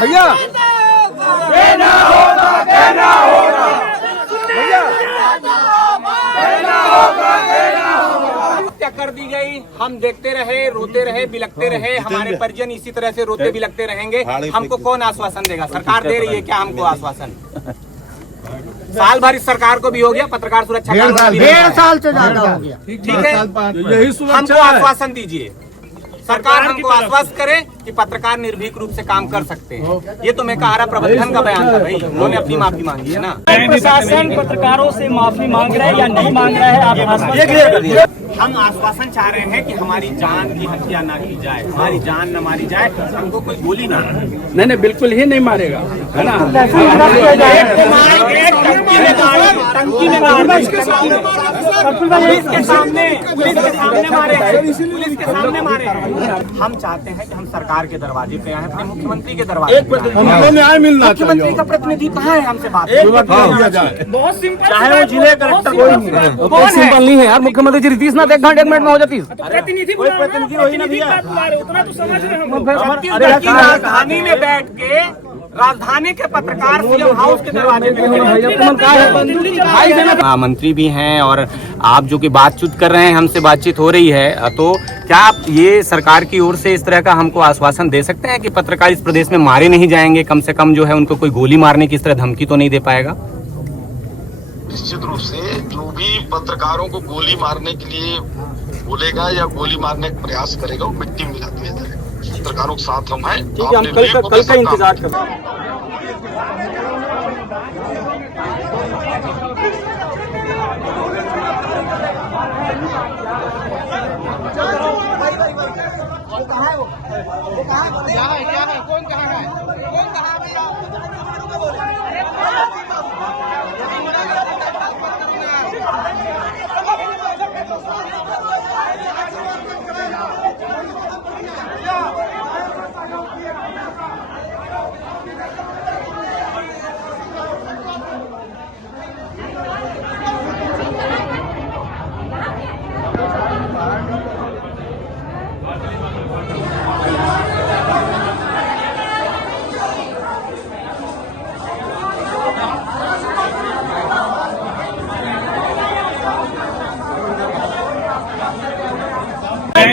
भैया कहना होगा भैया हत्या कर दी गई, हम देखते रहे, रोते रहे, बिलखते रहे, हमारे परिजन इसी तरह से रोते बिलखते रहेंगे। हमको कौन आश्वासन देगा? सरकार दे रही है क्या हमको आश्वासन? साल भर इस सरकार को भी हो गया, पत्रकार सुरक्षा कानून 1.5 साल से ज्यादा हो गया। ठीक है, हमको आश्वासन दीजिए, सरकार हमको आश्वस्त करे कि पत्रकार निर्भीक रूप से काम कर सकते हैं। ये तो मैं कह रहा प्रबंधन का बयान था भाई, उन्होंने अपनी माफी मांगी है ना। प्रशासन पत्रकारों से माफी मांग रहा है या नहीं मांग रहा है? आप हम आश्वासन चाह रहे हैं कि हमारी जान की हत्या ना की जाए, हमारी जान न मारी जाए, हमको कोई गोली ना। नहीं बिल्कुल ही नहीं मारेगा, है ना। पुलिस के सामने मारे। हम चाहते हैं कि हम सरकार के दरवाजे पे आए, अपने मुख्यमंत्री के दरवाजे पे आए। न्याय मिलना मुख्यमंत्री का प्रतिनिधि कहाँ है? हमसे बात बहुत सिंपल, चाहे वो जिले कलेक्टर कोई सिंपल नहीं है यार। मुख्यमंत्री जी 30 ना 1 घंटे 1 मिनट में हो जाती है। प्रतिनिधि वही ना भैया, उतना तो समझ रहे हम। छत्तीसगढ़ की राजधानी में बैठ के राजधानी के पत्रकार सीएम हाउस के दरवाजे पे मंत्री भी हैं और आप जो कि बातचीत कर रहे हैं, हमसे बातचीत हो रही है, तो क्या आप ये सरकार की ओर से इस तरह का हमको आश्वासन दे सकते हैं कि पत्रकार इस प्रदेश में मारे नहीं जाएंगे? कम से कम जो है उनको कोई गोली मारने की इस तरह धमकी तो नहीं दे पाएगा? निश्चित रूप से जो भी पत्रकारों को गोली मारने के लिए बोलेगा या गोली मारने का प्रयास करेगा वो मिट्टी में मिला दिया जाएगा। पत्रकारों के साथ हम हैं। ठीक है, हम कल का इंतजार कर रहे हैं।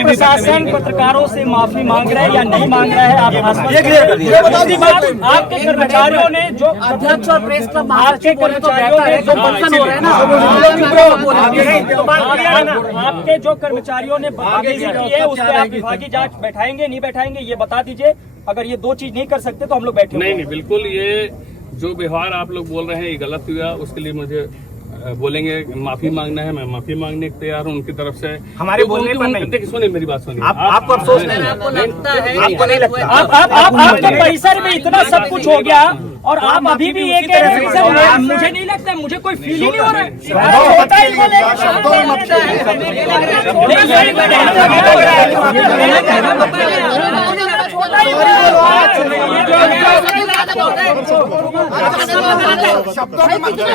प्रशासन पत्रकारों से माफी मांग रहा है या नहीं मांग रहा है? आप आपके कर्मचारियों ने जो अध्यक्ष और प्रेस क्लब आपके कर्मचारियों ने जो बंधन हो रहा है ना, आपके जो कर्मचारियों ने बदतमीजी की है उस पर आप विभागीय जांच बैठाएंगे नहीं बैठाएंगे ये बता दीजिए। अगर ये 2 चीज नहीं कर सकते तो हम लोग बैठे। नहीं बिल्कुल, ये जो व्यवहार आप लोग बोल रहे हैं ये गलत हुआ, उसके लिए मुझे बोलेंगे माफी मांगना है, मैं माफी मांगने को तैयार हूँ उनकी तरफ से। हमारे बोलने पर नहीं। देखिए सुनिए मेरी बात सुनिए। आपको अफसोस नहीं है? आपको नहीं लगता? आपके परिसर में इतना सब कुछ हो गया और आप अभी भी एक मुझे नहीं लगता, मुझे कोई फील ही नहीं हो रहा है।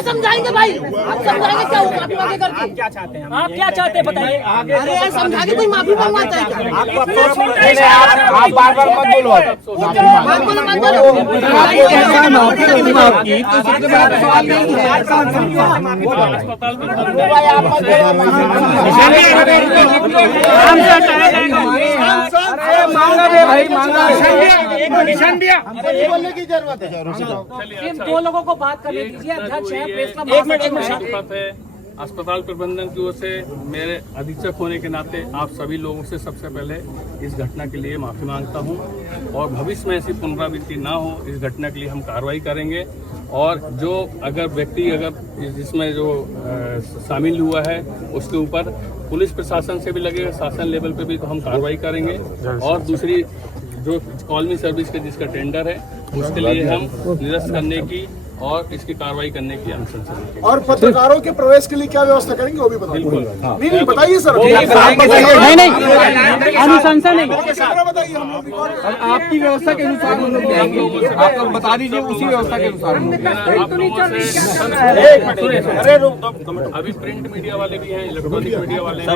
समझाएंगे भाई, आप समझाएंगे क्या होगा? आप क्या चाहते हैं? आप क्या चाहते हैं बताइए? अरे यार समझा के कोई माफी मांगवाता है क्या? आप बार-बार मत बोलो। बोलने की जरूरत है। 2 लोगों को बात करने दीजिए। अध्यक्ष है, प्रेस क्लब अस्पताल प्रबंधन की ओर से मेरे अधीक्षक होने के नाते आप सभी लोगों से सबसे पहले इस घटना के लिए माफी मांगता हूं और भविष्य में ऐसी पुनरावृत्ति ना हो इस घटना के लिए हम कार्रवाई करेंगे। और जो अगर व्यक्ति जिसमें जो शामिल हुआ है उसके ऊपर पुलिस प्रशासन से भी लगेगा, शासन लेवल पे भी तो हम कार्रवाई करेंगे। और दूसरी जो कॉलोनी सर्विस का जिसका टेंडर है उसके लिए हम निरस्त करने की और इसकी कार्रवाई करने की अनुशंसा की। और पत्रकारों के प्रवेश के लिए क्या व्यवस्था करेंगे वो भी बताइए। नहीं बताइए सर, नहीं अनुशंसा नहीं, बताइए हम लोग रिकॉर्ड करें। आपकी व्यवस्था के अनुसार हम लोग जाएंगे, आप लोग बता दीजिए उसी व्यवस्था के अनुसार। अभी प्रिंट मीडिया वाले भी हैं, इलेक्ट्रॉनिक मीडिया वाले हैं,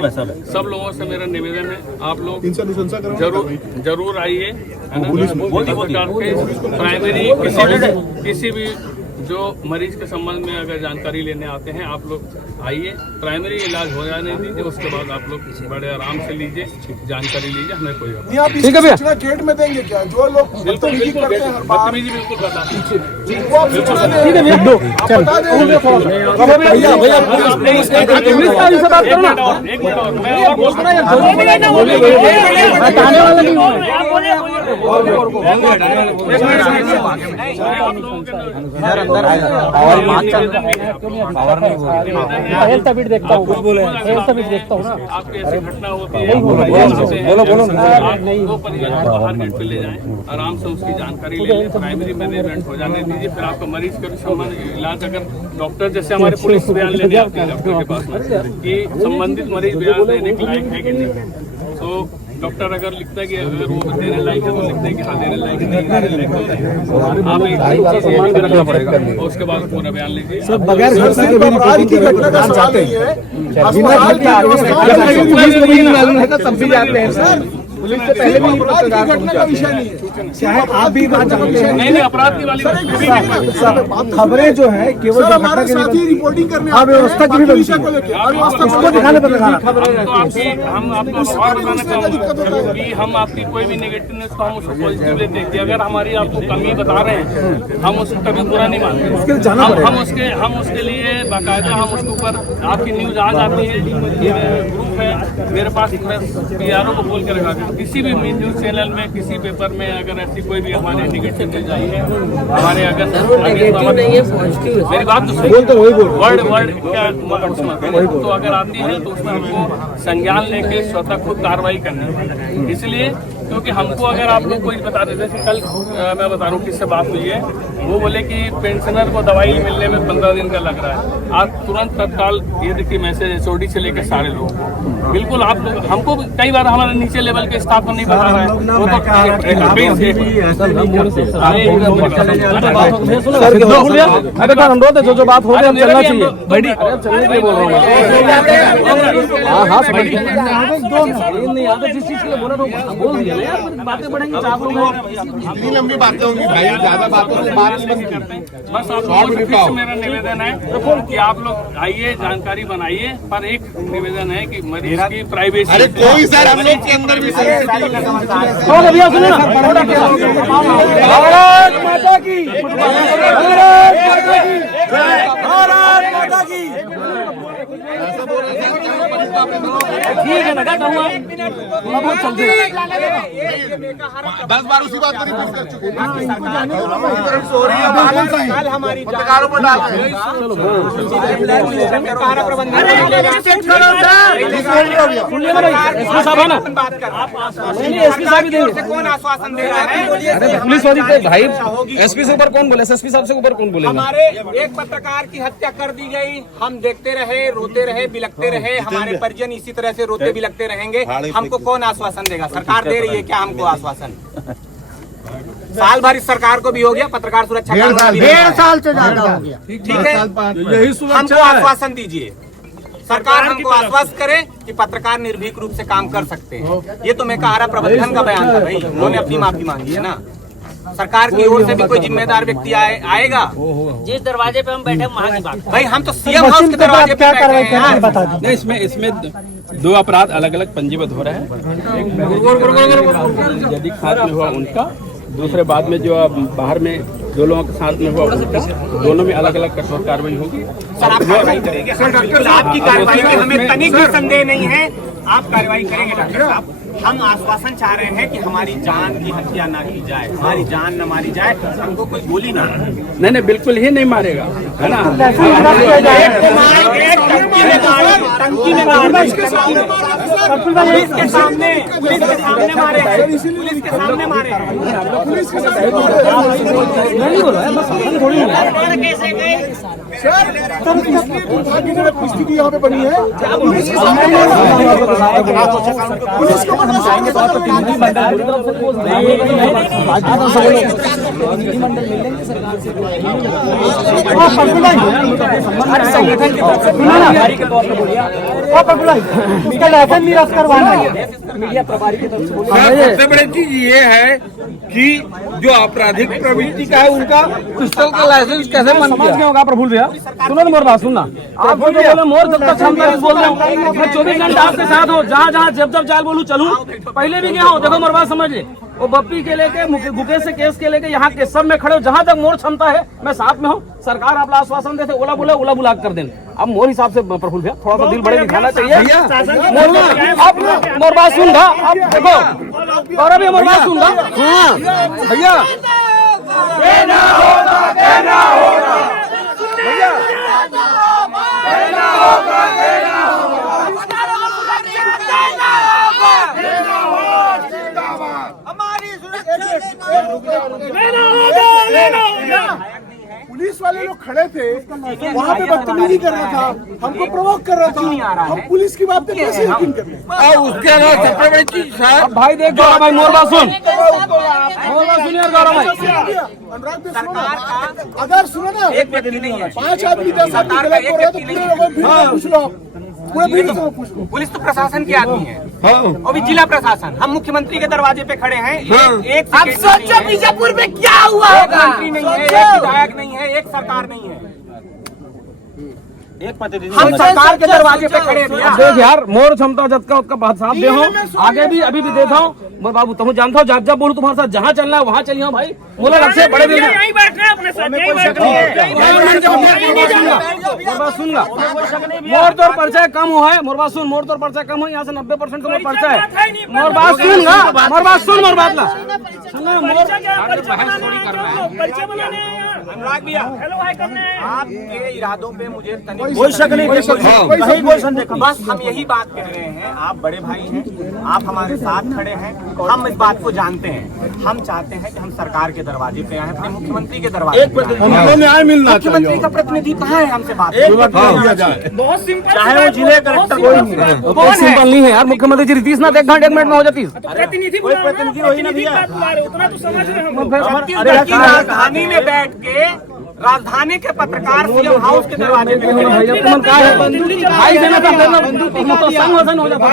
सब लोगों से मेरा निवेदन है आप लोग इनसे अनुशंसा करो। जरूर आइए, प्राइमरी किसी भी जो मरीज के संबंध में अगर जानकारी लेने आते हैं आप लोग आइए, प्राइमरी इलाज हो जाने दीजिए, उसके बाद आप लोग बड़े आराम से लीजिए, जानकारी लीजिए, हमें कोई नहीं आप इसकी सूचना गेट में देंगे क्या? जो लोग बदतमीजी करते हैं हर बार, बदतमीजी बिल्कुल बता वो आप सूचना दें। ठीक है भैया, आप बता दें। भैया भैया इंग्लिश का भी बात करो ना, एक मिनट और मैं और बोल रहा हटाने वाला नहीं हेल्थ अभी देखता हूँ, हेल्थ अभी देखता हूँ ना। आपकी ऐसी घटना होती है, बोलो आपको परिजन को बाहर गेट पे ले जाएं, आराम से उसकी जानकारी ले लें, प्राइमरी मैनेजमेंट हो जाने दीजिए, फिर आपका मरीज का भी संबंध इलाज अगर डॉक्टर जैसे हमारे पुलिस बयान लेने आते हैं डॉक्टर के पास में कि संबंधित मरीज बयान देने के लायक है कि नहीं, तो डॉक्टर अगर लिखता है कि अगर वो देने लायक है तो लिखते हैं कि हाँ देने लायक है, नहीं देने लायक है, आप एक चीज ये भी करना पड़ेगा और उसके बाद पूरा बयान लीजिए। सब बगैर घर से अपराध की घटना का सवाल नहीं है, अस्पताल की तब भी जाते हैं सर, पुलिस से पहले भी अपराध की घटना का विषय नहीं है। चाहे आप भी बात जानते हैं, नहीं अपराध की वाली खबरें जो है केवल सर हमारे साथी रिपोर्टिंग करने हाँ, व्यवस्था की भी विषय को लेकर इसको दिखाने पर लगा हम आपको और बताना चाहूँगा कि हम आपकी कोई भी नेगेटिव न्यूज को हम उसको पॉजिटिव लेते हैं कि अगर हमारी आपको कमी बता रहे हैं हम उसको कभी बुरा नहीं मानते, हम उसके लिए बाकायदा हम उसके ऊपर आपकी न्यूज आ जाती है, ग्रुप है मेरे पास, मैं PRO को बोल के रखा किसी भी न्यूज चैनल में किसी पेपर में अगर ऐसी कोई भी हमारे नेगेटिव न्यूज आई है हमारे अगर मेरी बात तो वर्ड क्या तो अगर आती है तो उसमें हमको संज्ञान लेके स्वतः खुद कार्रवाई करनी है, इसलिए क्योंकि हमको अगर आप लोग कोई बता देते थे, कल मैं बता रहा हूँ किससे बात हुई है, वो बोले कि पेंशनर को दवाई मिलने में 15 दिन का लग रहा है, आप तुरंत तत्काल ये देखिए मैसेज SOD से लेकर सारे लोग बिल्कुल आप लोग हमको कई बार हमारे नीचे लेवल के स्टाफ को नहीं बता रहा है, वो अरे अनुरोध है जो बात हो रही है चलना चाहिए, चलने के लिए बोल रहा हूँ, जिस चीज के लिए बोला था बोल दिया यार, बातें बढ़ेंगी चार लोग, इतनी लंबी बातें होंगी भाई, ज्यादा बातों से बात नहीं बनती करते। बस आप लोगों से मेरा निवेदन है कि आप लोग आइए, जानकारी बनाइए, पर एक निवेदन है कि मरीज की प्राइवेसी, अरे कोई सर हम लोग के अंदर भी भैया सुनो ना, भारत माता की, भारत माता की, भारत माता की, ठीक है ना, क्या कहूँगा 10 बार उसी बात पर रिपीट कर चुके हैं। कल हमारी पत्रकारों पर डाल रहे कौन आश्वासन दे रहा है? पुलिस वाली भाई SP से ऊपर कौन बोले, SSP साहब से ऊपर कौन बोले? हमारे एक पत्रकार की हत्या कर दी गई, हम देखते रहे, रोते रहे, बिलखते रहे, हमारे परिजन इसी तरह से रोते बिलखते रहेंगे, हमको कौन आश्वासन देगा? सरकार दे रही है क्या हमको आश्वासन? साल भर इस सरकार को भी हो गया, पत्रकार सुरक्षा 1.5 साल से ज्यादा हो गया। ठीक है, हमको आश्वासन दीजिए, सरकार हमको आश्वस्त करे कि पत्रकार निर्भीक रूप से काम कर सकते हैं। ये तो मैं कह रहा प्रबंधन का बयान था भाई, उन्होंने अपनी माफी मांगी है ना, सरकार की ओर से भी कोई जिम्मेदार व्यक्ति आएगा। जिस दरवाजे पे हम बैठे वहाँ की बात, भाई हम तो CM हाउस के दरवाजे पे बैठे हैं यार। नहीं, इसमें 2 अपराध अलग अलग पंजीबद्ध हो रहे हैं, एक यदि साथ में हुआ उनका, दूसरे बाद में जो बाहर में 2 लोगों के साथ में हुआ उनका, दोनों में अलग अलग कठोर कार्रवाई होगी। सर आप कार्रवाई करेंगे? सर डॉक्टर आपकी कार्रवाई में हमें तनिक भी संदेह नहीं है, आप कार्रवाई करेंगे डॉक्टर साहब? हम आश्वासन चाह रहे हैं कि हमारी जान की हत्या ना की जाए, हमारी जान न मारी जाए, हमको कोई गोली ना मारे। नहीं बिल्कुल ही नहीं मारेगा, है ना। टंकी में मारे, पुलिस के सामने मारे, पुलिस के सामने मारे। स्थिति यहाँ पे बनी है, पुलिस के सामने पुलिस को उसका लाइसेंस निरस्त करवाना है। मीडिया प्रभारी की तरफ से सबसे बड़ी चीज ये है कि जो आपराधिक प्रवृत्ति का है उनका पिस्तौल का लाइसेंस कैसे बन गया होगा प्रफुल्ल भैया, सुनो ना मोर बात सुनना। आप जो बोले मोर जब तक क्षमता नहीं बोल रहे हो, मैं 24 घंटे आपके साथ हो, जहाँ जहाँ जब जाल बोलूँ चलूँ। पहले भी गया हूँ, देखो मोर बात समझिए। वो बप्पी के लेके गुके से केस के लेके यहाँ के सब में खड़े हो, जहाँ तक मोर क्षमता है मैं साथ में हूँ। सरकार आप आश्वासन देते ओला बोले ओला बुला कर देने। अब मोर हिसाब से प्रफुल्ल भैया थोड़ा सा दिल बड़े दिखाना चाहिए। आप मोर बात सुनगा, आप देखो गौरव भी मोर बात सुनगा। हाँ भैया कहना होगा भैया पुलिस वाले लोग खड़े थे, वहाँ पे बदतमीजी कर रहा था, हमको प्रोवोक कर रहा था। हम पुलिस की बात पे कैसे यकीन कर रहे हैं? उसके अलावा सबसे बड़ी चीज सर भाई देख गौरव भाई मोर बात सुन, मोर बात सुनिए गौरव भाई। अनुराग भाई सुनो ना, अगर सुनो ना 5 आदमी 10 आदमी गलत हो रहे तो पूरे लोगों भीड़ में पूछ लो, पूरे भीड़ से पूछ लो। पुलिस तो प्रशासन के आदमी है, और भी जिला प्रशासन। हम मुख्यमंत्री के दरवाजे पे खड़े हैं। एक आप सोचो बीजापुर में क्या हुआ होगा। एक मंत्री नहीं है, एक विधायक नहीं है, एक सरकार नहीं है, एक प्रतिनिधि। हम सरकार के दरवाजे पे खड़े हैं। देख यार मोर क्षमता जब का उसका बात साथ दे हो, आगे भी अभी भी देता हूँ। मोर बाबू तुम जानता हो, जब बोलूँ तुम्हारे साथ जहाँ चलना है वहाँ चलिए भाई। मोला रखे बड़े दिन सुनगा। मोर तोर परिचय कम हुआ है, मोर बात सुन। मोर तोर परिचय कम हो, यहाँ से 90% का परिचय है। मोर बात सुनगा, मोर बात सुन, मोर बात ला सुनो। अनुराग भैया आपके इरादों पे मुझे कोई शक नहीं, कोई संदेह नहीं। बस हम यही बात कह रहे हैं, आप बड़े भाई हैं, आप हमारे साथ खड़े हैं, हम इस बात को जानते हैं। हम चाहते हैं कि हम सरकार के दरवाजे पे आए, अपने मुख्यमंत्री के दरवाजे पे आए। न्याय मिलना मुख्यमंत्री का प्रतिनिधि कहाँ है? हमसे बात बहुत सिंपल, चाहे वो जिले का कोई सिंपल नहीं है यार। मुख्यमंत्री जी रीतीश ना एक घंटे 1 मिनट में हो जाती। प्रतिनिधि वही ना भैया, उतना तो समझ रहे हम। राजधानी में बैठ के राजधानी के पत्रकार सीएम हाउस के दरवाजे पे भाई देना था तो संग वजन हो जाता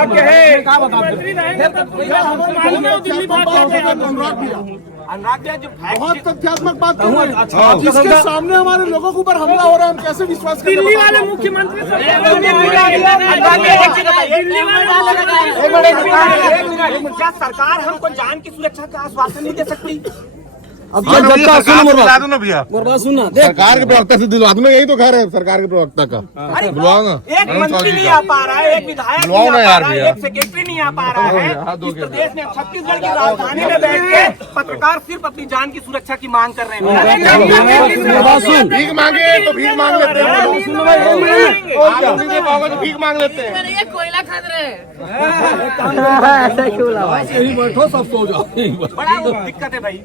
अनुराग भैया जो बहुत तथ्यात्मक बात कर रहे हैं। जिसके सामने हमारे लोगों के ऊपर हमला हो रहा है, हम कैसे विश्वास करें? दिल्ली वाले मुख्यमंत्री क्या सरकार हमको जान की सुरक्षा का आश्वासन नहीं दे सकती? अब जनता सुनो दिला दो ना भैया, मोर बात सुनना। सरकार के प्रवक्ता से दिलवा दो ना, यही तो कह रहे हैं सरकार के प्रवक्ता का। बुलवाओ ना, एक मंत्री नहीं आ पा रहा है, एक विधायक नहीं आ पा रहा है, एक सेक्रेटरी नहीं आ पा रहा है। इस प्रदेश में छत्तीसगढ़ की राजधानी में बैठ के पत्रकार सिर्फ अपनी जान की सुरक्षा की मांग कर रहे हैं। भीख मांगे तो भीख मांग लेते हैं, भीख मांग लेते हैं। ये कोयला खाद रहे हैं। यही बैठो सब सो जाओ। बड़ा दिक्कत है भाई।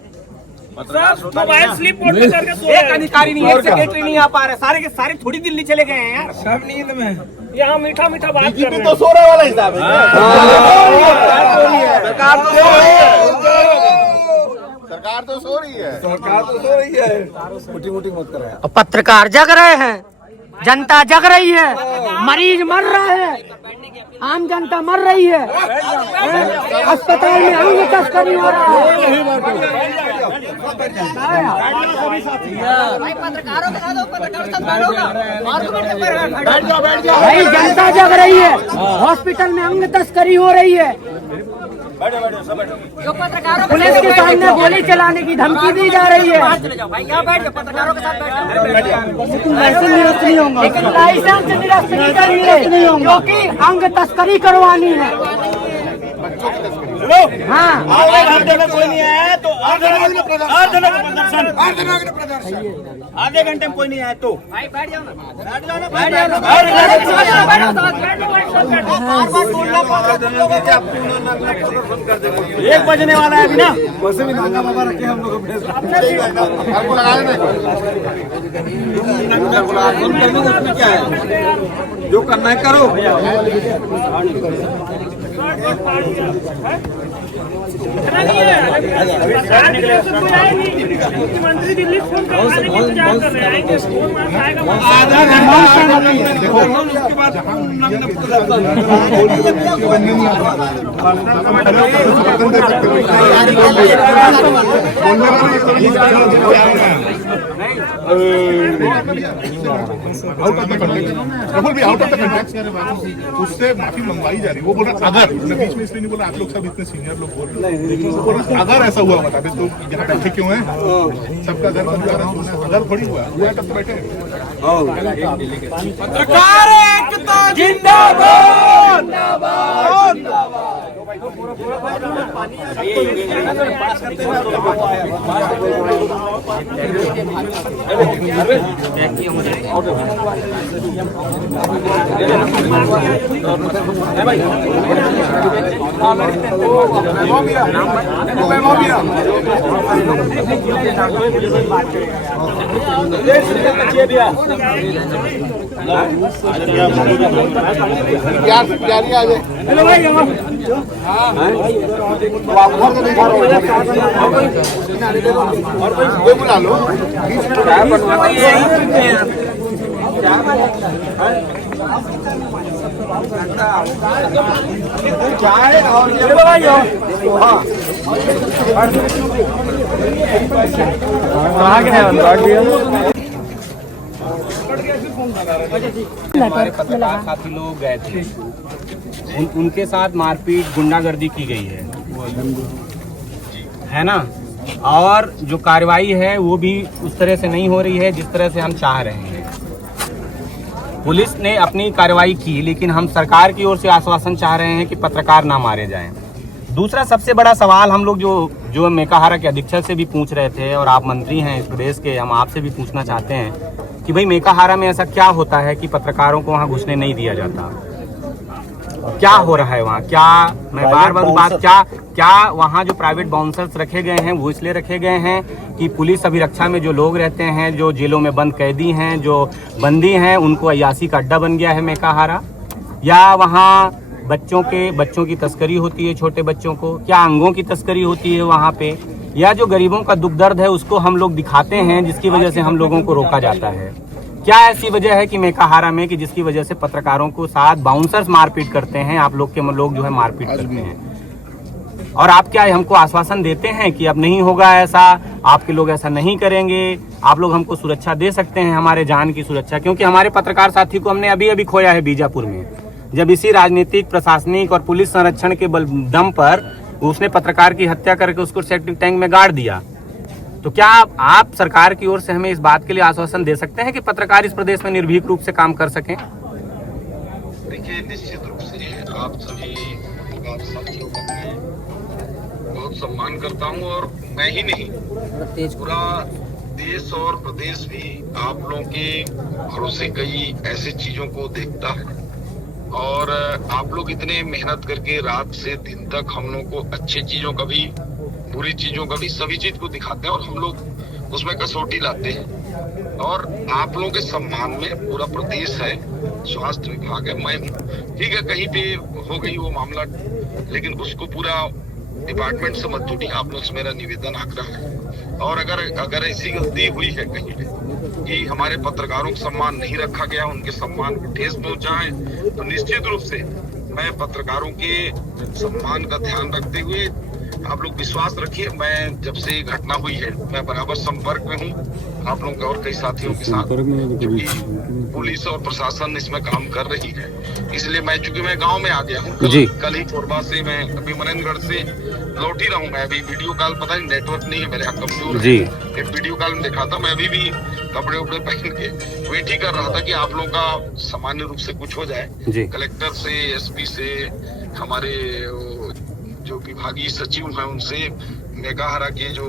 मोबाइल स्लिप करके एक अधिकारी नहीं है, एक सेक्रेटरी नहीं आ पा रहे, सारे के सारे थोड़ी दिल्ली चले गए हैं यार। सब नींद में यहाँ मीठा मीठा बात कर रहे तो सोने वाला हिसाब है। सरकार तो सो रही है। मोटी मोटी मत कराया। पत्रकार जग रहे हैं, जनता जग रही है, मरीज मर रहा है, आम जनता मर रही है, अस्पताल में अंग तस्करी हो रहा है। भाई जनता जग रही है, हॉस्पिटल में अंग तस्करी हो रही है, पुलिस के सामने गोली चलाने की धमकी दी जा रही है। लाइसेंस निरस्त नहीं होगा, लाइसेंस निरस्त नहीं करेंगे क्योंकि अंग तस्करी करवानी है। हाँ आधे घंटे में कोई नहीं आया तो अर्धनग्न प्रदर्शन, आधे घंटे में कोई नहीं आया तो एक बजने वाला है अभी ना। वैसे भी नागा बाबा रखे हम लोग अपने आपको लगा लेना उसमें क्या है, जो करना है करो। मुख्यमंत्री दिल्ली फोन करवाने के इंतजार कर रहे हैं, आएंगे फोन आएगा आधा घंटा देखो उसके बाद आउट ऑफ द कंटेक्स्ट भी आउट ऑफ द कंटेक्स्ट उससे माफी मंगवाई जा रही है। वो बोल रहा अगर, बीच में इसलिए नहीं बोला आप लोग सब इतने सीनियर लोग बोल रहे हैं अगर ऐसा हुआ बता दे तो यहाँ बैठे क्यों है, सबका घर परिवार है, अगर थोड़ी हुआ तब तो बैठे। पत्रकार एकता जिंदाबाद। हेलो भाई कोई बुला लो हमारे पत्रकार साथी लोग गए थे, उनके साथ मारपीट गुंडागर्दी की गई है ना। और जो कार्रवाई है वो भी उस तरह से नहीं हो रही है जिस तरह से हम चाह रहे हैं। पुलिस ने अपनी कार्रवाई की, लेकिन हम सरकार की ओर से आश्वासन चाह रहे हैं कि पत्रकार ना मारे जाएं। दूसरा सबसे बड़ा सवाल हम लोग जो मेकाहारा के अधीक्षक से भी पूछ रहे थे, और आप मंत्री हैं इस प्रदेश के, हम आपसे भी पूछना चाहते हैं कि भाई मेकाहारा में ऐसा क्या होता है कि पत्रकारों को वहाँ घुसने नहीं दिया जाता, क्या हो रहा है वहाँ? क्या मैं बार बार बात क्या वहाँ जो प्राइवेट बाउंसर्स रखे गए हैं वो इसलिए रखे गए हैं कि पुलिस अभिरक्षा में जो लोग रहते हैं, जो जेलों में बंद कैदी हैं, जो बंदी हैं, उनको अय्यासी का अड्डा बन गया है मेकाहारा? या वहाँ बच्चों की तस्करी होती है, छोटे बच्चों को? क्या अंगों की तस्करी होती है वहाँ पे? या जो गरीबों का दुख दर्द है उसको हम लोग दिखाते हैं, जिसकी वजह से हम लोगों को रोका जाता है? क्या ऐसी वजह है कि मेकाहारा में कि जिसकी वजह से पत्रकारों को साथ बाउंसर्स मारपीट करते हैं, आप लोग के लोग जो है मारपीट करते हैं? और आप क्या हमको आश्वासन देते हैं कि अब नहीं होगा ऐसा, आपके लोग ऐसा नहीं करेंगे, आप लोग हमको सुरक्षा दे सकते हैं, हमारे जान की सुरक्षा? क्योंकि हमारे पत्रकार साथी को हमने अभी खोया है बीजापुर में, जब इसी राजनीतिक, प्रशासनिक और पुलिस संरक्षण के दम पर उसने पत्रकार की हत्या करके उसको सेप्टिक टैंक में गाड़ दिया। तो क्या आप सरकार की ओर से हमें इस बात के लिए आश्वासन दे सकते हैं कि पत्रकार इस प्रदेश में निर्भीक रूप से काम कर सकें? देखिए, निश्चित रूप से आप सभी पत्रकार साथियों का मैं बहुत सम्मान करता हूं, और मैं ही नहीं पूरा देश और प्रदेश भी आप लोगों के भरोसे कई ऐसी चीजों को देखता है। और आप लोग इतने मेहनत करके रात से दिन तक हम लोग को अच्छी चीजों का भी, बुरी चीजों का भी, सभी चीज को दिखाते हैं, और हम लोग उसमें कसौटी लाते हैं। और आप लोगों के सम्मान में पूरा प्रदेश है, स्वास्थ्य विभाग है, मैं ठीक है कहीं पे हो गई वो मामला, लेकिन उसको पूरा डिपार्टमेंट से मत जुड़िए, आप लोग से मेरा निवेदन आग्रह है। और अगर ऐसी गलती हुई है कहीं पे कि हमारे पत्रकारों का सम्मान नहीं रखा गया, उनके सम्मान को ठेस पहुंचा है, तो निश्चित रूप से मैं पत्रकारों के सम्मान का ध्यान रखते हुए, आप लोग विश्वास रखिए, मैं जब से ये घटना हुई है मैं बराबर संपर्क में हूँ आप लोगों के और कई साथियों के साथ, क्योंकि पुलिस और प्रशासन इसमें काम कर रही है। इसलिए चूंकि मैं गांव में आ गया हूँ, कल ही कोरबा से, मैं अभी मनेंद्रगढ़ से लौट ही रहा हूँ। मैं अभी वीडियो कॉल, पता नहीं नेटवर्क नहीं है मेरे यहाँ, कमजोर है, एक वीडियो कॉल में देखा था। मैं अभी भी कपड़े उपड़े पहन के वेट ही कर रहा था कि आप लोगों का सामान्य रूप से कुछ हो जाए, कलेक्टर से, एसपी से, हमारे जो विभागीय सचिव हैं उनसे मेकाहारा के जो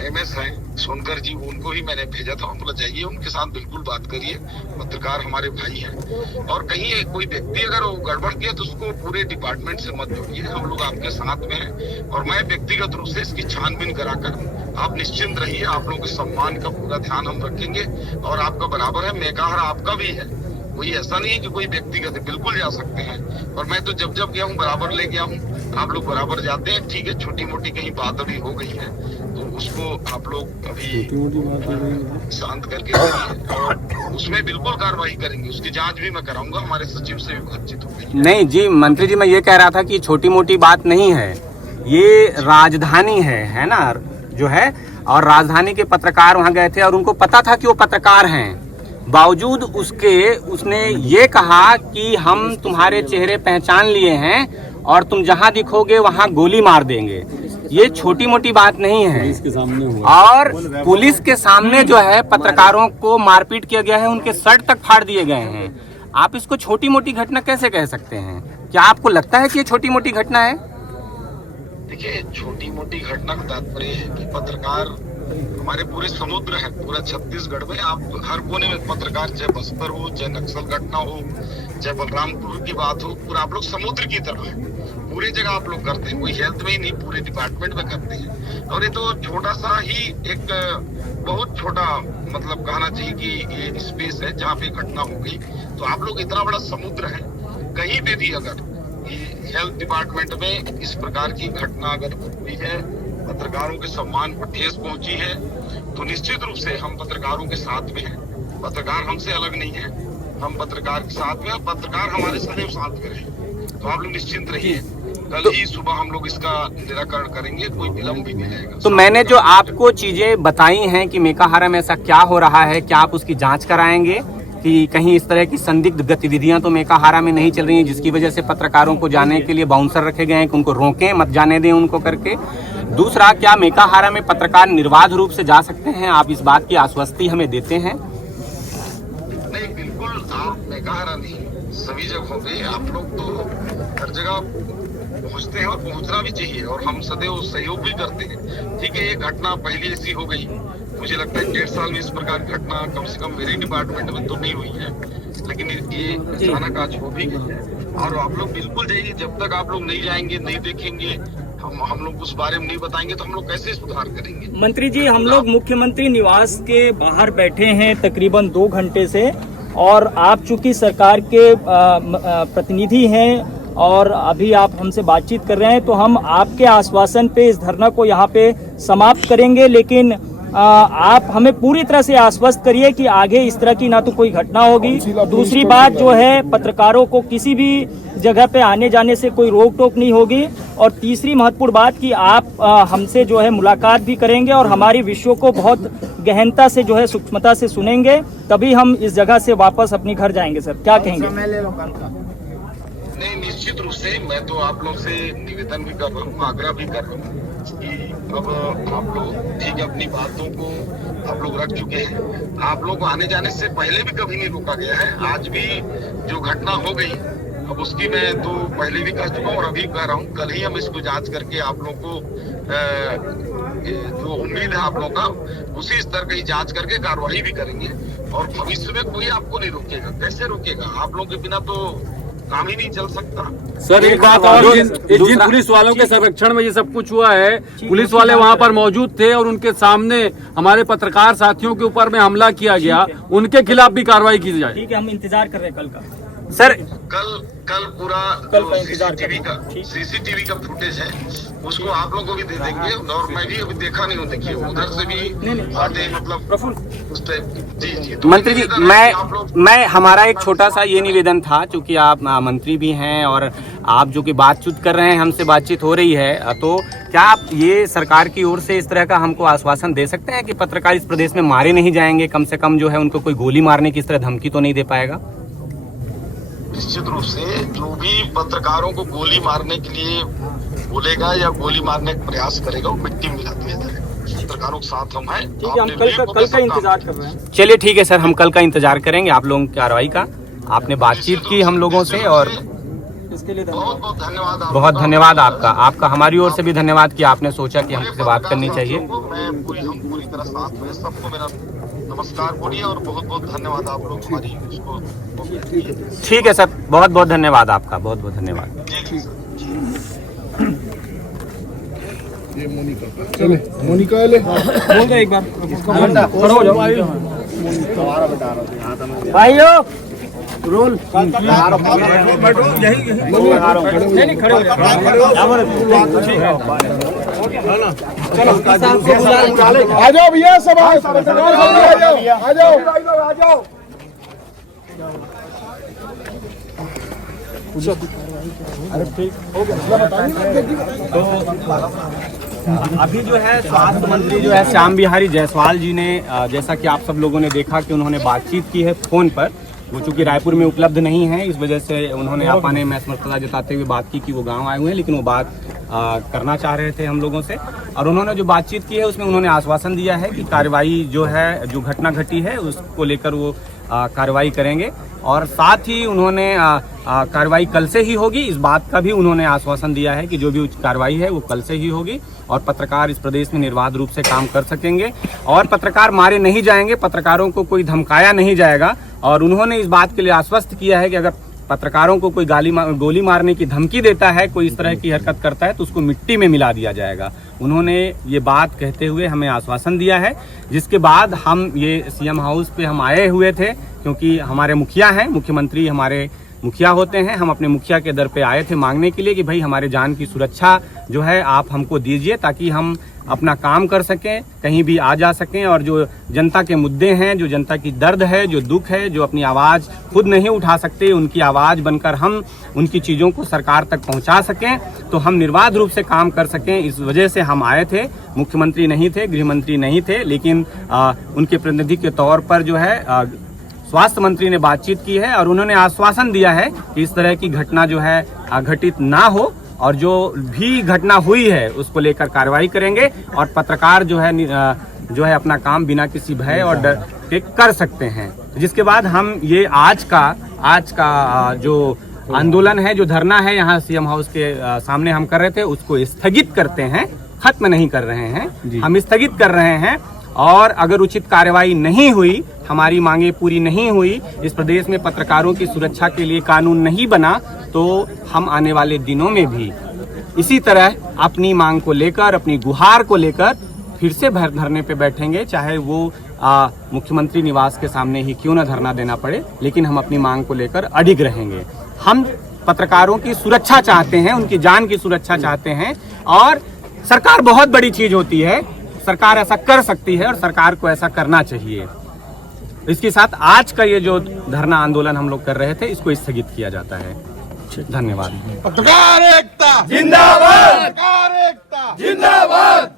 एमएस हैं सोनकर जी, उनको ही मैंने भेजा था। बोला जाइए उनके साथ बिल्कुल बात करिए, पत्रकार हमारे भाई हैं, और कहीं कोई व्यक्ति अगर गड़बड़ किया तो उसको पूरे डिपार्टमेंट से मत जोड़िए, हम लोग आपके साथ में हैं। और मैं व्यक्तिगत रूप से इसकी छानबीन कराकर आप निश्चिंत रहिए, आप लोगों के सम्मान का पूरा ध्यान हम रखेंगे। और आपका बराबर है, मेकाहारा आपका भी है, कोई ऐसा नहीं है कि कोई व्यक्तिगत है, बिल्कुल जा सकते हैं। और मैं तो जब जब गया हूँ बराबर ले गया हूँ, आप लोग बराबर जाते हैं। ठीक है, छोटी मोटी कहीं बात अभी हो गई है तो उसको आप लोग अभी शांत करके और उसमें बिल्कुल कार्रवाई करेंगे, उसकी जांच भी मैं कराऊंगा। हमारे सचिव से भी बातचीत हो गई। नहीं जी मंत्री जी, मैं ये कह रहा था कि छोटी मोटी बात नहीं है, ये राजधानी है ना जो है, और राजधानी के पत्रकार वहाँ गए थे और उनको पता था कि वो पत्रकार हैं, बावजूद उसके उसने ये कहा कि हम तुम्हारे चेहरे पहचान लिए हैं और तुम जहां दिखोगे वहां गोली मार देंगे। ये छोटी मोटी बात नहीं है। पुलिस के सामने हुआ और पुलिस के सामने जो है पत्रकारों को मारपीट किया गया है, उनके शर्ट तक फाड़ दिए गए हैं। आप इसको छोटी मोटी घटना कैसे कह सकते हैं? क्या आपको लगता है कि ये छोटी मोटी घटना है? देखिए, छोटी मोटी घटना का तात्पर्य है कि पत्रकार हमारे पूरे समुद्र है, पूरा छत्तीसगढ़ में आप हर कोने में पत्रकार, चाहे बस्तर हो, चाहे नक्सल घटना हो, चाहे बलरामपुर की बात हो, पूरा आप लोग समुद्र की तरह है, पूरी जगह आप लोग करते हैं। कोई हेल्थ में ही नहीं, पूरे डिपार्टमेंट में करते हैं। और ये तो छोटा सा ही एक बहुत छोटा मतलब कहना चाहिए कि ये स्पेस है जहाँ पे घटना हो गई। तो आप लोग इतना बड़ा समुद्र है, कहीं पे भी अगर हेल्थ डिपार्टमेंट में इस प्रकार की घटना अगर हुई है, पत्रकारों के सम्मान पर ठेस पहुंची है, तो निश्चित रूप से हम पत्रकारों के साथ में हैं। पत्रकार हमसे अलग नहीं है, हम पत्रकार के साथ में, पत्रकार हमारे सदैव साथ में रहे। तो आप लोग निश्चिंत रहिए, कल ही सुबह हम लोग इसका निराकरण करेंगे, कोई विलम्ब भी नहीं रहेगा। तो मैंने जो आपको चीजें बताई हैं कि मेकाहारा में ऐसा क्या हो रहा है, क्या आप उसकी जांच कराएंगे कि कहीं इस तरह की संदिग्ध गतिविधियां तो मेकाहारा में नहीं चल रही हैं, जिसकी वजह से पत्रकारों को जाने के लिए बाउंसर रखे गए हैं कि उनको रोकें, मत जाने दें उनको करके। दूसरा, क्या मेकाहारा में पत्रकार निर्बाध रूप से जा सकते हैं? आप इस बात की आश्वस्ति हमें देते हैं? नहीं, बिल्कुल आप मेकाहारा नहीं, सभी जगहों पे आप लोग तो हर जगह पहुंचते हैं और पहुंचना भी चाहिए, और हम सदैव सहयोग भी करते हैं। ठीक है, ये घटना पहली ऐसी हो गई, मुझे लगता है 1.5 साल में इस प्रकार की घटना कम से कम मेरे डिपार्टमेंट में तो नहीं हुई है, लेकिन ये अचानक आज हो भी गई है। और आप लोग बिल्कुल जाइए, जब तक आप लोग नहीं जाएंगे, नहीं देखेंगे, हम लोग उस बारे में नहीं बताएंगे तो हम लोग कैसे सुधार करेंगे? मंत्री जी, हम लोग मुख्यमंत्री निवास के बाहर बैठे हैं तकरीबन 2 घंटे से, और आप चूंकि सरकार के प्रतिनिधि हैं और अभी आप हमसे बातचीत कर रहे हैं, तो हम आपके आश्वासन पे इस धरना को यहाँ पे समाप्त करेंगे। लेकिन आप हमें पूरी तरह से आश्वस्त करिए कि आगे इस तरह की ना तो कोई घटना होगी। दूसरी बात जो है, पत्रकारों को किसी भी जगह पे आने जाने से कोई रोक टोक नहीं होगी। और तीसरी महत्वपूर्ण बात कि आप हमसे जो है मुलाकात भी करेंगे और हमारी विषयों को बहुत गहनता से जो है सूक्ष्मता से सुनेंगे, तभी हम इस जगह से वापस अपने घर जाएंगे। सर, क्या कहेंगे? नहीं, निश्चित रूप से मैं तो आप लोग से निवेदन भी कर रहा हूँ, आग्रह भी कर रहा हूँ कि अब आप लोग ठीक है, अपनी बातों को आप लोग रख चुके हैं। आप लोग को आने जाने से पहले भी कभी नहीं रोका गया है। आज भी जो घटना हो गई, अब उसकी मैं तो पहले भी कह चुका हूँ और अभी कह रहा हूँ, कल ही हम इसको जांच करके आप लोग को जो उम्मीद है आप लोग का, उसी स्तर की जांच करके कार्रवाई भी करेंगे। और भविष्य में कोई आपको नहीं रोकेगा। कैसे रोकेगा? आप लोगों के बिना तो काम ही नहीं चल सकता। सर, एक बात और, जिन पुलिस वालों के संरक्षण में ये सब कुछ हुआ है, पुलिस वाले वहाँ पर मौजूद थे और उनके सामने हमारे पत्रकार साथियों के ऊपर में हमला किया गया, उनके खिलाफ भी कार्रवाई की जाए। ठीक है, हम इंतजार कर रहे हैं कल का। सर, कल पूरा सीसीटीवी का फुटेज है, उसको आप लोगों को भी दे देंगे। और मैं भी अभी देखा नहीं हूँ, देखिए उधर से भी बातें मतलब उस टाइप। जी तो मंत्री जी, मैं हमारा एक छोटा सा ये निवेदन था, चूंकि आप मंत्री भी हैं और आप जो कि बातचीत कर रहे हैं, हमसे बातचीत हो रही है, तो क्या आप ये सरकार की ओर से इस तरह का हमको आश्वासन दे सकते हैं कि पत्रकार इस प्रदेश में मारे नहीं जाएंगे? कम से कम जो है उनको कोई गोली मारने की इस तरह धमकी तो नहीं दे पाएगा? निश्चित रूप से जो भी पत्रकारों को गोली मारने के लिए बोलेगा या गोली मारने का प्रयास करेगा, वो मिट्टी मिला दिया जाएगा। पत्रकारों के साथ हम हैं। ठीक है, हम कल का इंतजार कर रहे हैं। चलिए ठीक है सर, हम कल का इंतजार करेंगे आप लोगों की कार्रवाई का। आपने बातचीत की हम लोगों से और इसके लिए बहुत बहुत धन्यवाद। बहुत धन्यवाद आपका हमारी ओर से भी धन्यवाद कि आपने सोचा कि हमसे बात करनी चाहिए। हम पूरी तरह साथ में, सबको मेरा नमस्कार बोलिए और बहुत बहुत धन्यवाद आप लोग हमारी इसको। ठीक है सर, बहुत बहुत धन्यवाद आपका, बहुत बहुत धन्यवाद। ये मोनिका चले, मोनिका ले बोल दो एक बार, खड़े हो जाओ भाइयों, रोल नहीं खड़े हो जाओ, आ जाओ भैया, सब आ जाओ। अभी जो है स्वास्थ्य मंत्री जो है श्याम बिहारी जायसवाल जी ने, जैसा कि आप सब लोगों ने देखा कि उन्होंने बातचीत की है फोन पर। वो चूंकि रायपुर में उपलब्ध नहीं है, इस वजह से उन्होंने आपाने में असमर्थता जताते हुए बात की कि वो गांव आए हुए हैं, लेकिन वो बात करना चाह रहे थे हम लोगों से। और उन्होंने जो बातचीत की है उसमें उन्होंने आश्वासन दिया है कि कार्रवाई जो है, जो घटना घटी है उसको लेकर वो कार्रवाई करेंगे। और साथ ही उन्होंने कार्रवाई कल से ही होगी, इस बात का भी उन्होंने आश्वासन दिया है कि जो भी कार्रवाई है वो कल से ही होगी और पत्रकार इस प्रदेश में निर्बाध रूप से काम कर सकेंगे और पत्रकार मारे नहीं जाएंगे, पत्रकारों को कोई धमकाया नहीं जाएगा। और उन्होंने इस बात के लिए आश्वस्त किया है कि अगर पत्रकारों को कोई गोली मारने की धमकी देता है, कोई इस तरह की हरकत करता है तो उसको मिट्टी में मिला दिया जाएगा। उन्होंने ये बात कहते हुए हमें आश्वासन दिया है, जिसके बाद हम ये सीएम हाउस पे हम आए हुए थे, क्योंकि हमारे मुखिया हैं, मुख्यमंत्री हमारे मुखिया होते हैं। हम अपने मुखिया के दर पे आए थे मांगने के लिए कि भाई हमारे जान की सुरक्षा जो है आप हमको दीजिए, ताकि हम अपना काम कर सकें, कहीं भी आ जा सकें और जो जनता के मुद्दे हैं, जो जनता की दर्द है, जो दुख है, जो अपनी आवाज़ खुद नहीं उठा सकते, उनकी आवाज़ बनकर हम उनकी चीज़ों को सरकार तक पहुंचा सकें, तो हम निर्बाध रूप से काम कर सकें। इस वजह से हम आए थे। मुख्यमंत्री नहीं थे, गृह मंत्री नहीं थे, लेकिन उनके प्रतिनिधि के तौर पर जो है स्वास्थ्य मंत्री ने बातचीत की है और उन्होंने आश्वासन दिया है कि इस तरह की घटना जो है घटित ना हो और जो भी घटना हुई है उसको लेकर कार्रवाई करेंगे और पत्रकार जो है अपना काम बिना किसी भय और डर के कर सकते हैं। जिसके बाद हम ये आज का जो आंदोलन है, जो धरना है यहाँ सीएम हाउस के सामने हम कर रहे थे, उसको स्थगित करते हैं, खत्म नहीं कर रहे हैं, हम स्थगित कर रहे हैं। और अगर उचित कार्रवाई नहीं हुई, हमारी मांगे पूरी नहीं हुई, इस प्रदेश में पत्रकारों की सुरक्षा के लिए कानून नहीं बना, तो हम आने वाले दिनों में भी इसी तरह अपनी मांग को लेकर, अपनी गुहार को लेकर फिर से धरने पे बैठेंगे, चाहे वो मुख्यमंत्री निवास के सामने ही क्यों न धरना देना पड़े, लेकिन हम अपनी मांग को लेकर अडिग रहेंगे। हम पत्रकारों की सुरक्षा चाहते हैं, उनकी जान की सुरक्षा चाहते हैं और सरकार बहुत बड़ी चीज होती है, सरकार ऐसा कर सकती है और सरकार को ऐसा करना चाहिए। इसके साथ आज का ये जो धरना आंदोलन हम लोग कर रहे थे, इसको स्थगित किया जाता है। धन्यवाद। पत्रकार एकता जिंदाबाद, पत्रकार एकता जिंदाबाद।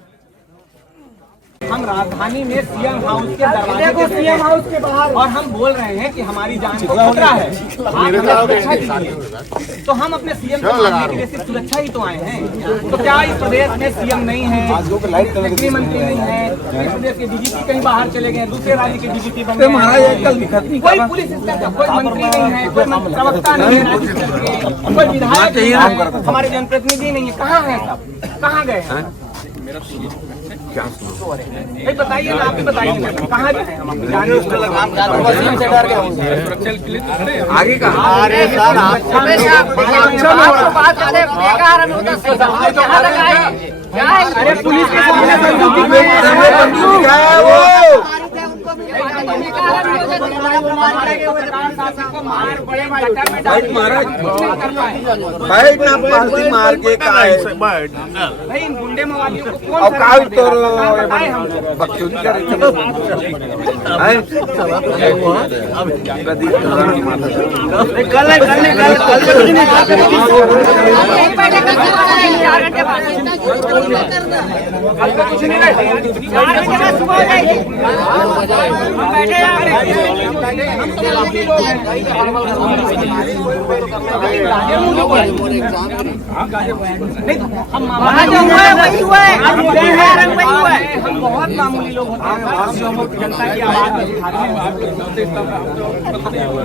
हम राजधानी में सीएम हाउस के दरवाजे पे सीएम हाउस के बाहर और हम बोल रहे हैं कि हमारी जान को खतरा है, आप हमें सुरक्षा दीजिए। तो हम अपने सीएम को मांगने के लिए सिर्फ सुरक्षा ही तो आए हैं। तो क्या इस प्रदेश में सीएम नहीं है, गृह मंत्री नहीं है, इस प्रदेश के डीजीपी कहीं बाहर चले गए, दूसरे राज्य के डीजीपी बन गए, कोई पुलिस स्टेशन, कोई मंत्री नहीं है, कोई प्रवक्ता नहीं है राज्य स्तर के, कोई विधायक नहीं है, हमारे जनप्रतिनिधि नहीं है, कहाँ है सब, कहाँ गए हैं? बताइए ना, आप भी बताइए ना, कहाँ गए हैं? आगे का अरे पुलिस के सामने बंदूक है वो, मार के भाई इन गुंडे मवालियों को कौन बकचोदी बैठे नहीं हम बहुत मामूली लोग होते हैं, जनता की आवाज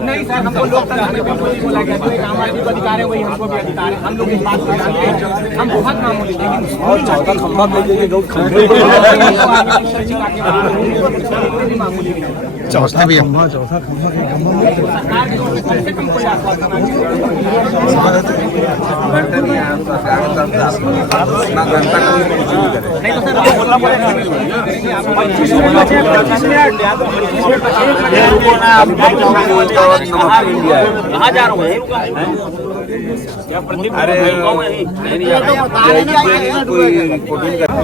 नहीं सर, हमको लोकतंत्र में बिल्कुल बोला गया, जो आम आदमी को अधिकार है वही हमको भी अधिकार है, हम लोग इस बात को जानते हैं, हम बहुत मामूली लेकिन मामूली चौथा भी नहीं तो सर बोलना पड़ेगा। कहाँ जा रहा हूँ?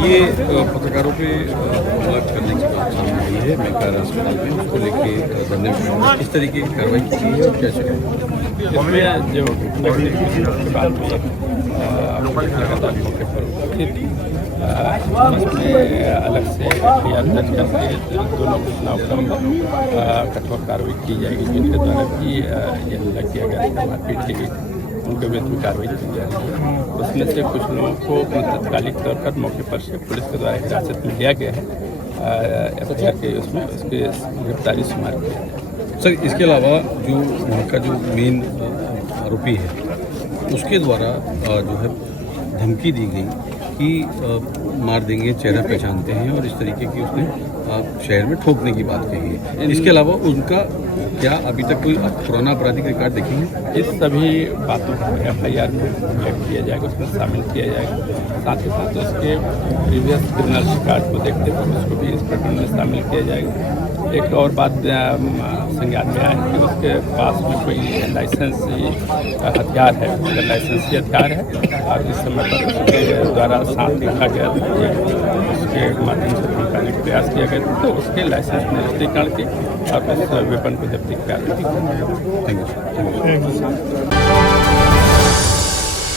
ये पत्रकारों पे हमला करने की बात सामने आई है। मैं कारा अस्पताल में उसको लेके धरने में किस तरीके की कार्रवाई की है और कैसे इसमें जो बाद में लगातार मौके पर उपस्थित थी, इसमें अलग से एफआईआर दर्ज करके दोनों के खिलाफ कठोर कार्रवाई की जाएगी, जिनके द्वारा भी ये हमला किया गया था, मारपीट की गई, उनके विरुद्ध भी कार्रवाई की जा रही है। उसमें से कुछ लोगों को तत्कालिक तौर पर मौके पर से पुलिस के द्वारा हिरासत में लिया गया है, एफआईआर के उसमें उसके गिरफ्तारी शुमार किया गया। सर, इसके अलावा जो उनका जो मेन आरोपी है उसके द्वारा जो है धमकी दी गई कि मार देंगे, चेहरा पहचानते हैं और इस तरीके की उसने शहर में ठोकने की बात कही है। इसके अलावा उनका क्या अभी तक कोई पुराना आपराधिक रिकॉर्ड देखेंगे? इस सभी बातों को एफआईआर में उल्लेख किया जाएगा, उसमें शामिल किया जाएगा। साथ ही साथ उसके प्रीवियस क्रिमिनल रिकॉर्ड को देखते हुए उसको भी इस प्रकरण में शामिल किया जाएगा। एक और बात संज्ञान में आया कि उसके पास में कोई लाइसेंसी हथियार है, लाइसेंसी हथियार है और इस समय पर उसके द्वारा साथ देखा गया था, उसके माध्यम से धमकाने का प्रयास किया गया था, तो उसके लाइसेंस निरस्तीकरण की और उस वेपन को जब्ती किया। Thank you.